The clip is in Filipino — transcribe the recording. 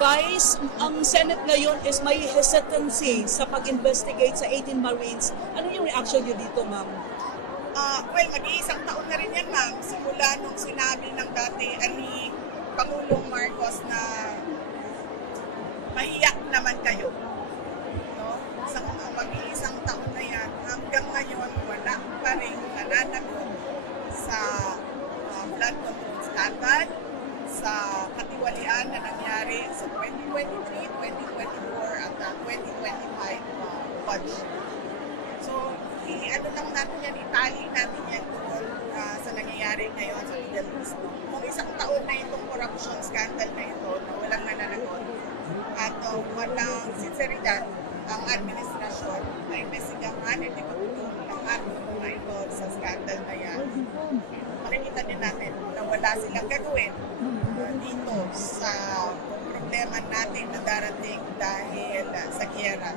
Vice, ang Senate ngayon is may hesitancy sa pag-investigate sa 18 Marines. Ano yung reaction niyo dito, ma'am? Well, mag-iisang taon na rin yan, ma'am. Simula nung sinabi ng dati ni Pangulong Marcos na mahiyak naman kayo. No? Mag-iisang taon na yan. Hanggang ngayon, wala pa rin nananagot sa blood control scandal, sa katiwalian na nangyari sa 2023, 2024 at 2025 budget. So, ano lang natin yan, itali natin yan tungkol sa nangyayari ngayon sa Middle East. No? Kung isang taon na itong corruption scandal na ito na walang nananagot at walang sinseridad ang administrasyon na investigahan at ipagtulong lahat ng mga ito sa scandal na yan, makikita din natin na wala silang gagawin dito sa problema natin na darating dahil sa giyera